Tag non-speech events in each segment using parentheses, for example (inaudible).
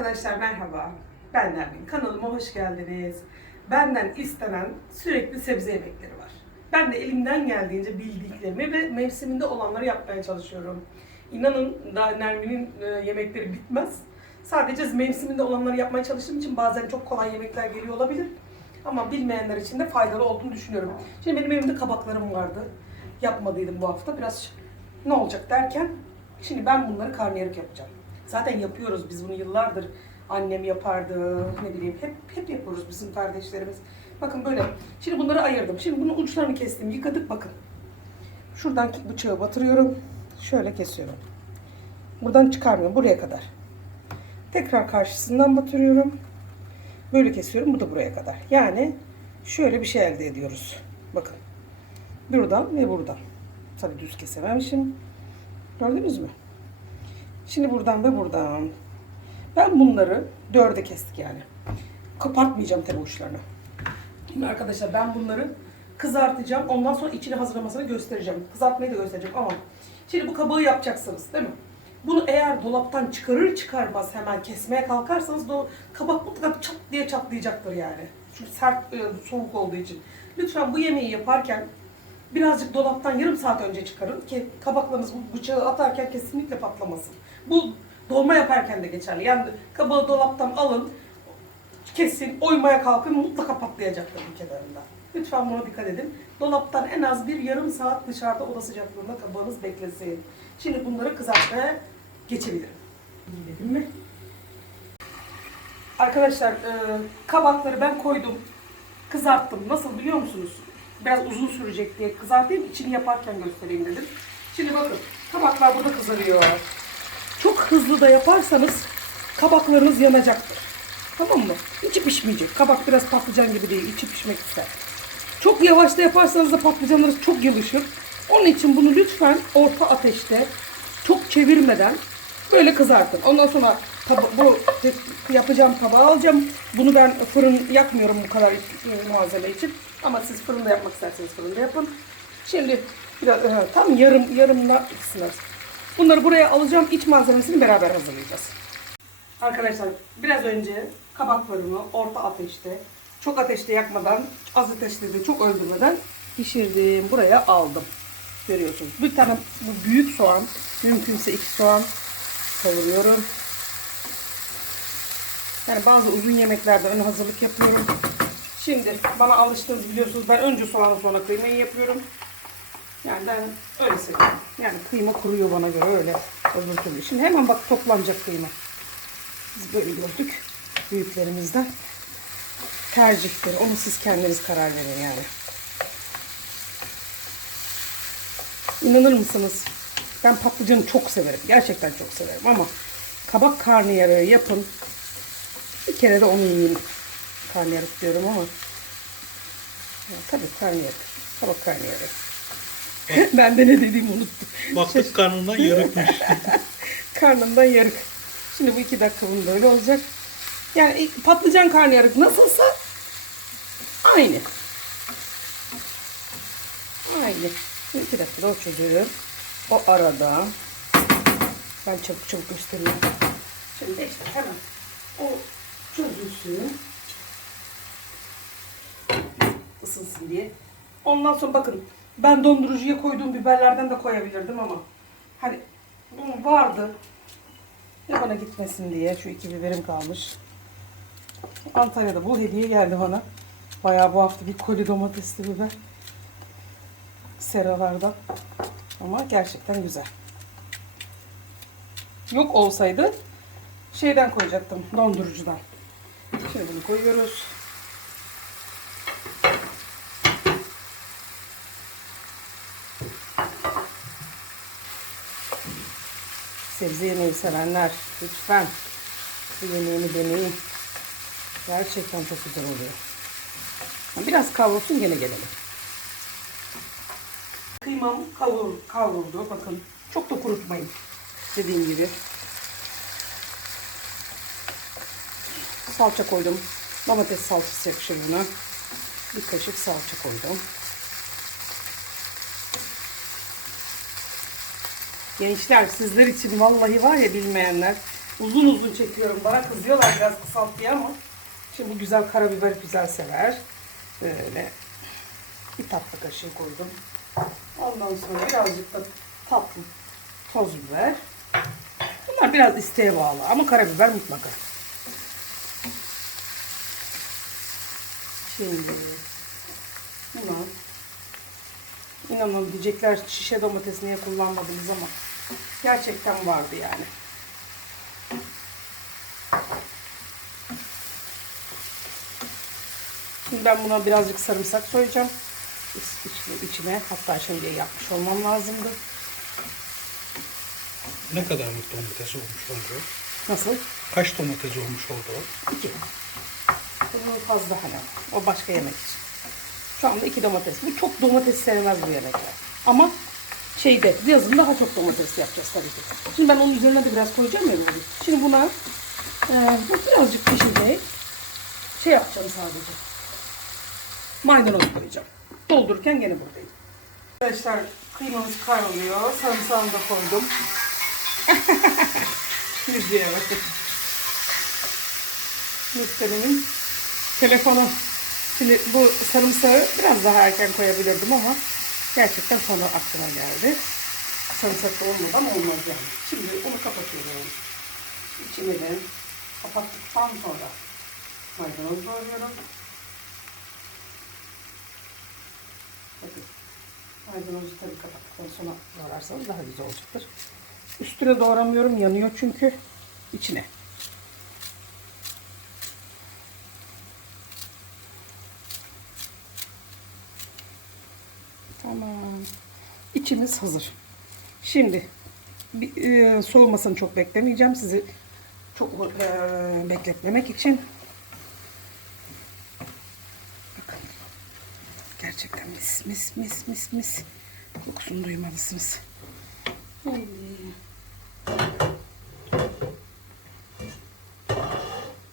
Arkadaşlar merhaba. Ben Nermin. Kanalıma hoş geldiniz. Benden istenen sürekli sebze yemekleri var. Ben de elimden geldiğince bildiklerimi ve mevsiminde olanları yapmaya çalışıyorum. İnanın daha Nermin'in e, yemekleri bitmez. Sadece mevsiminde olanları yapmaya çalıştığım için bazen çok kolay yemekler geliyor olabilir. Ama bilmeyenler için de faydalı olduğunu düşünüyorum. Şimdi benim evimde kabaklarım vardı. Yapmadıydım bu hafta. Biraz ne olacak derken şimdi ben bunları karnıyarık yapacağım. Zaten yapıyoruz biz bunu yıllardır. Annem yapardı, ne bileyim hep hep yapıyoruz bizim kardeşlerimiz. Bakın böyle. Şimdi bunları ayırdım. Şimdi bunun uçlarını kestim, yıkadık bakın. Şuradan bıçağı batırıyorum. Şöyle kesiyorum. Buradan çıkarmıyorum buraya kadar. Tekrar karşısından batırıyorum. Böyle kesiyorum. Bu da buraya kadar. Yani şöyle bir şey elde ediyoruz. Bakın. Buradan ve buradan. Tabii düz kesememişim. Gördünüz mü? Şimdi buradan ve buradan. Ben bunları dörde kestik yani. Kopartmayacağım tabii uçlarını. Şimdi arkadaşlar ben bunları kızartacağım. Ondan sonra içini hazırlamasını göstereceğim. Kızartmayı da göstereceğim ama şimdi bu kabağı yapacaksınız değil mi? Bunu eğer dolaptan çıkarır çıkarmaz hemen kesmeye kalkarsanız da o kabak mutlaka çat diye çatlayacaktır yani. Çünkü sert, e, soğuk olduğu için. Lütfen bu yemeği yaparken birazcık dolaptan yarım saat önce çıkarın ki kabaklarınız bu bıçağı atarken kesinlikle patlamasın. Bu dolma yaparken de geçerli. Yani kabağı dolaptan alın, kesin, oymaya kalkın mutlaka patlayacaktır bir kenarında. Lütfen buna dikkat edin. Dolaptan en az bir yarım saat dışarıda oda sıcaklığında kabağınız beklesin. Şimdi bunları kızartmaya geçebilirim. Dedim mi? Arkadaşlar e, kabakları ben koydum. Kızarttım. Nasıl biliyor musunuz? Biraz uzun sürecek diye kızartayım. içini yaparken göstereyim dedim. Şimdi bakın kabaklar burada kızarıyor. Hızlı da yaparsanız kabaklarınız yanacaktır. Tamam mı? İçi pişmeyecek. Kabak biraz patlıcan gibi değil. içi pişmek ister. Çok yavaş da yaparsanız da patlıcanlarınız çok yılışır. Onun için bunu lütfen orta ateşte çok çevirmeden böyle kızartın. Ondan sonra bu yapacağım tabağı alacağım. Bunu ben fırın yakmıyorum bu kadar e, malzeme için. Ama siz fırında yapmak isterseniz fırında yapın. Şimdi biraz e, tam yarım yarımla ikisini. Bunları buraya alacağım. İç malzemesini beraber hazırlayacağız. Arkadaşlar biraz önce kabaklarımı orta ateşte, çok ateşte yakmadan, az ateşte de çok öldürmeden pişirdim. Buraya aldım. Görüyorsunuz. Bir tane bu büyük soğan, mümkünse iki soğan kavuruyorum. Yani bazı uzun yemeklerde ön hazırlık yapıyorum. Şimdi bana alıştınız biliyorsunuz ben önce soğanı sonra kıymayı yapıyorum. Yani ben öyle seviyorum. Yani kıyma kuruyor bana göre öyle öbür türlü. Şimdi hemen bak toplanacak kıyma. Biz böyle gördük büyüklerimizden. Tercihtir. Onu siz kendiniz karar verin yani. İnanır mısınız? Ben patlıcanı çok severim. Gerçekten çok severim ama kabak karnıyarığı yapın. Bir kere de onu yiyeyim. Karnıyarık diyorum ama. Ya, tabii karnıyarık. Kabak karnıyarığı. Ben de ne dediğimi unuttum. Baktık karnından yarıkmış. (laughs) Karnımdan yarık. Şimdi bu iki dakika bunu böyle olacak. Yani patlıcan karnıyarık nasılsa aynı. Aynı. Şimdi iki dakikada o çözülür. O arada ben çabuk çabuk göstereyim. Şimdi işte hemen o çözülsün. Isınsın diye. Ondan sonra bakın ben dondurucuya koyduğum biberlerden de koyabilirdim ama hani vardı. Ne bana gitmesin diye şu iki biberim kalmış. Antalya'da bu hediye geldi bana. Bayağı bu hafta bir koli domatesli biber. Seralardan. Ama gerçekten güzel. Yok olsaydı şeyden koyacaktım. Dondurucudan. Şimdi bunu koyuyoruz. Sebze yemeği sevenler lütfen bu yemeğini deneyin. Gerçekten çok güzel oluyor. Biraz kavrulsun gene gelelim. Kıymam kavur, kavruldu. Bakın çok da kurutmayın. Dediğim gibi. Salça koydum. Domates salçası yakışır buna. Bir kaşık salça koydum. Gençler sizler için vallahi var ya bilmeyenler Uzun uzun çekiyorum. Bana kızıyorlar biraz kısalt diye ama şimdi bu güzel karabiber güzel sever. Böyle bir tatlı kaşığı koydum. Ondan sonra birazcık da tatlı toz biber. Bunlar biraz isteğe bağlı ama karabiber mutlaka. Şimdi buna inanın diyecekler şişe domates niye kullanmadınız ama gerçekten vardı yani. Şimdi ben buna birazcık sarımsak soyacağım. İç- içine, hatta şimdi yapmış olmam lazımdı. Ne kadarlık domates olmuş oldu? Nasıl? Kaç domates olmuş oldu? İki. Bu fazla hani. O başka yemek için. Şu anda iki domates. Bu çok domates sevmez bu yemekler. Ama şeyde yazın daha çok domates yapacağız tabii ki. Şimdi ben onun üzerine de biraz koyacağım ya böyle. Şimdi buna e, bu birazcık pişecek. Şey yapacağım sadece. Maydanoz koyacağım. Doldururken gene buradayım. Arkadaşlar kıymamız kavruluyor. Sarımsağını da koydum. (laughs) Yüzüğe bakın. Müşterimin telefonu. Şimdi bu sarımsağı biraz daha erken koyabilirdim ama gerçekten sonra aklıma geldi. Sarımsaklı olmadan olmaz yani. Şimdi onu kapatıyorum. İçini de kapattıktan sonra maydanoz doğruyorum. Bakın. Maydanozu tabii kapattıktan sonra doğrarsanız daha güzel olacaktır. Üstüne doğramıyorum yanıyor çünkü içine. Tamam. İçimiz hazır. Şimdi e, soğumasını çok beklemeyeceğim. Sizi çok e, bekletmemek için. Bakın. Gerçekten mis mis mis mis mis. Kokusunu duymalısınız.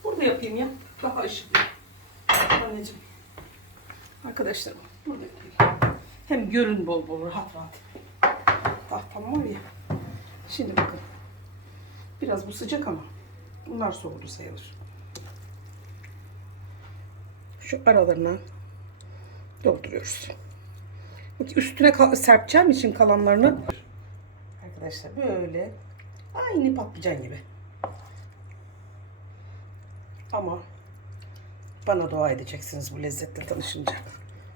Burada yapayım ya. Daha ışıklı. Anneciğim. Arkadaşlarım burada yapayım. Hem görün bol bol rahat rahat. Tahtam var ya. Şimdi bakın. Biraz bu sıcak ama bunlar soğudu sayılır. Şu aralarına dolduruyoruz. Üstüne serpeceğim için kalanlarını arkadaşlar böyle aynı patlıcan gibi. Ama bana dua edeceksiniz bu lezzetle tanışınca.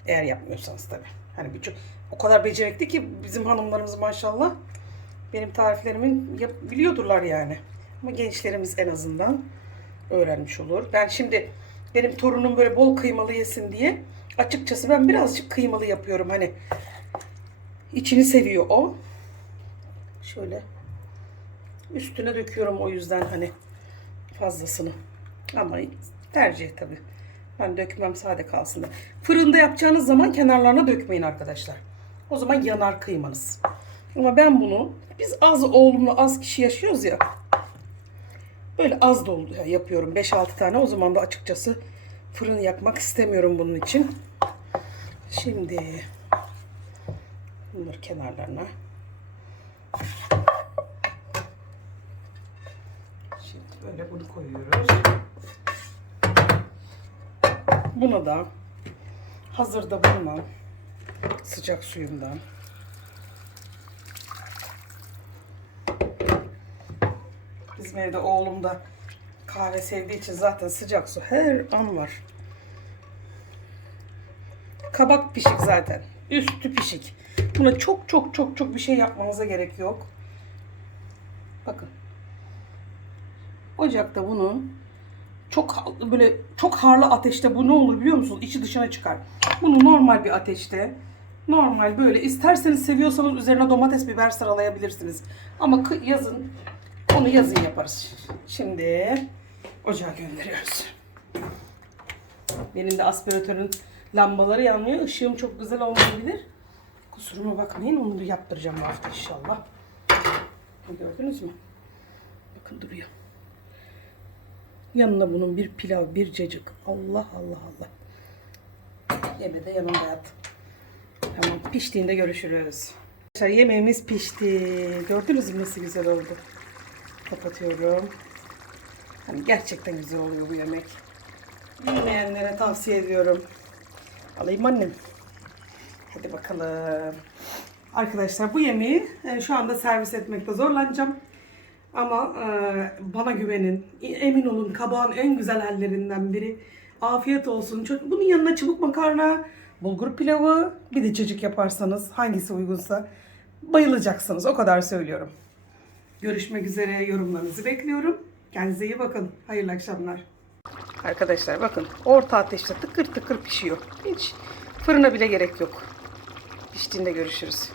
Eğer yapmıyorsanız tabii. Hani birçok o kadar becerikli ki bizim hanımlarımız maşallah benim tariflerimi yap, biliyordurlar yani. Ama gençlerimiz en azından öğrenmiş olur. Ben şimdi benim torunum böyle bol kıymalı yesin diye açıkçası ben birazcık kıymalı yapıyorum hani. içini seviyor o. Şöyle üstüne döküyorum o yüzden hani fazlasını. Ama tercih tabii. Ben dökmem sade kalsın da. Fırında yapacağınız zaman kenarlarına dökmeyin arkadaşlar. O zaman yanar kıymanız. Ama ben bunu biz az oğlumla az kişi yaşıyoruz ya. Böyle az doldu yapıyorum 5-6 tane. O zaman da açıkçası fırın yakmak istemiyorum bunun için. Şimdi bunları kenarlarına. Şimdi böyle bunu koyuyoruz. Buna da hazırda bulunan sıcak suyumdan bizim evde oğlum da kahve sevdiği için zaten sıcak su her an var. Kabak pişik zaten. Üstü pişik. Buna çok çok çok çok bir şey yapmanıza gerek yok. Bakın. Ocakta bunu çok böyle çok harlı ateşte bu ne olur biliyor musunuz? İçi dışına çıkar. Bunu normal bir ateşte normal böyle isterseniz seviyorsanız üzerine domates biber sıralayabilirsiniz. Ama yazın onu yazın yaparız. Şimdi ocağa gönderiyoruz. Benim de aspiratörün lambaları yanmıyor. Işığım çok güzel olmayabilir. Kusuruma bakmayın. Onu da yaptıracağım bu hafta inşallah. Gördünüz mü? Bakın duruyor. Yanına bunun bir pilav, bir cacık. Allah Allah Allah. Yeme de yanında yat. Tamam piştiğinde görüşürüz. Arkadaşlar yemeğimiz pişti. Gördünüz mü nasıl güzel oldu. Kapatıyorum. Hani gerçekten güzel oluyor bu yemek. Bilmeyenlere tavsiye ediyorum. Alayım annem. Hadi bakalım. Arkadaşlar bu yemeği e, şu anda servis etmekte zorlanacağım. Ama e, bana güvenin. Emin olun kabağın en güzel hallerinden biri. Afiyet olsun. Bunun yanına çubuk makarna, bulgur pilavı, bir de çocuk yaparsanız hangisi uygunsa bayılacaksınız. O kadar söylüyorum. Görüşmek üzere. Yorumlarınızı bekliyorum. Kendinize iyi bakın. Hayırlı akşamlar. Arkadaşlar bakın orta ateşte tıkır tıkır pişiyor. Hiç fırına bile gerek yok. Piştiğinde görüşürüz.